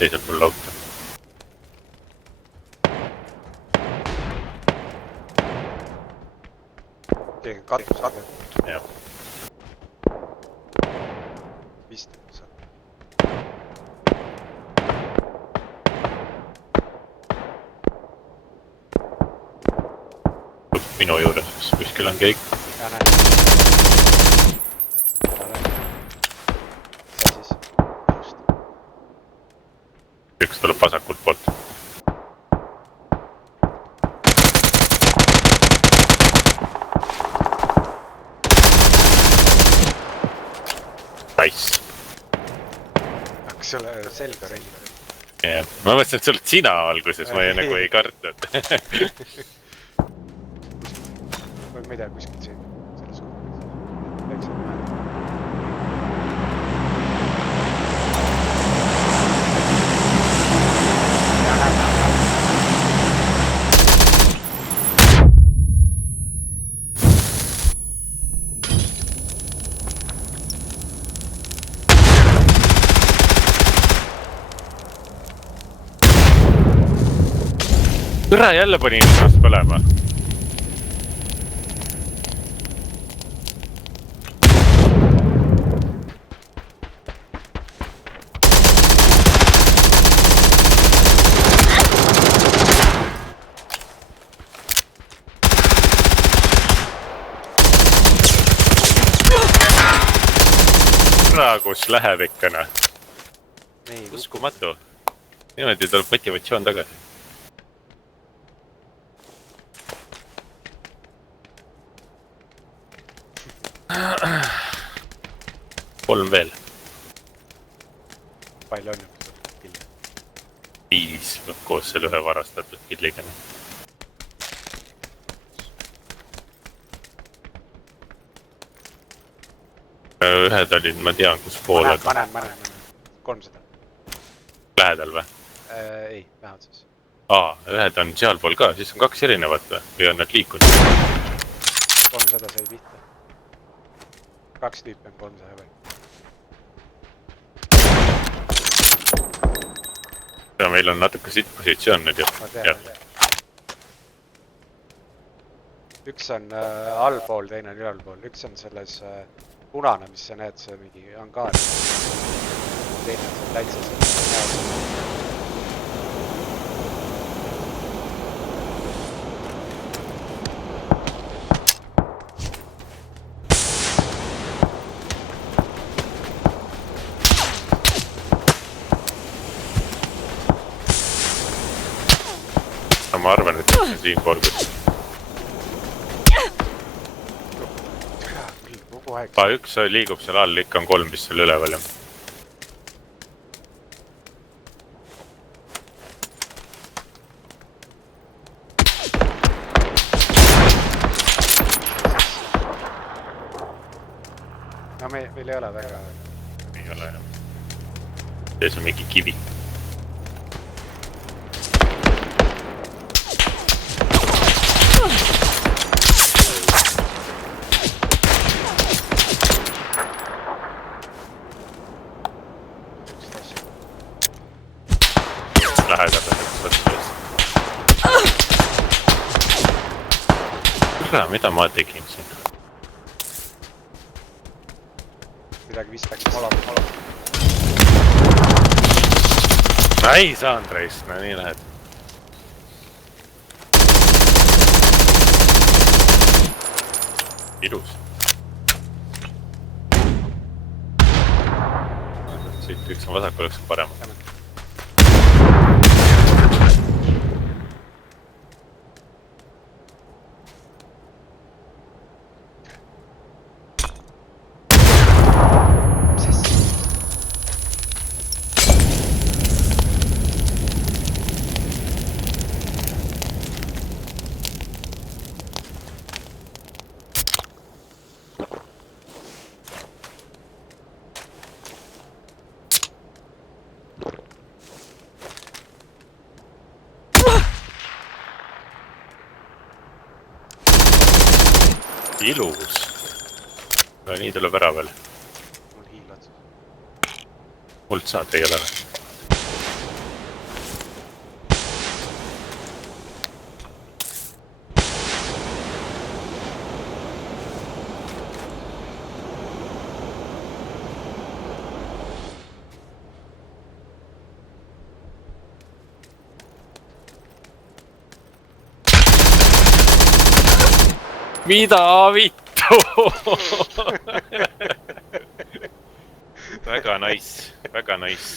teisel pool lauta. Keegi katus aga. Jah. Vist saab. Minu juures, kuskil on keegi. Ja näen. Sa siis just. Üks tuleb vasakult poolt. Nice. Kas sulle selga ringi? Yeah. Ma mõtlesin, et sa oled sina alguses, ma nagu ei kartnud. Või ma ei tea, kuskilt siin selles kohas. Läksin näha. Ja näha. Kõra jälle pani ennast põlema. Kõra, kus läheb ikkana. Uskumatu. Niimoodi tuleb motivatsioon tagasi. Kolm veel. Palju on ju killi? 5 koos selle ühe varastatud killigana. Ühed olid, ma tean, kus poole. Ma näen. 300. Lähedal või? Ei, vähemalt siis. Ühed on sealpool ka, siis on 2 erinevat või on nad liikunud? 300 sai pihta. 2 tüüpi on 300 või. Ja meil on natuke siit positsioon nüüd Ma tean. Üks on allpool, teine on ülalpool. Üks on selles punane, mis sa näed, see mingi angaar. Teine on see täitsa see näod. Ma arvan, et see on siin korgus. Üks liigub seal all, ikka on 3 vist seal üleval. No meil ei ole väga. Ei ole enam. See on mingi kivi. Lähedal Kuule, mida ma tegin siin? Midagi vist läks olema. Ei saanud reist, no nii lähed. Ilus. Siit üks on vasakul, üks on parem. Ilus. No nii tuleb ära veel. Mul hiilad. Mult saad ei ole. mida vittu? väga nice, väga nice.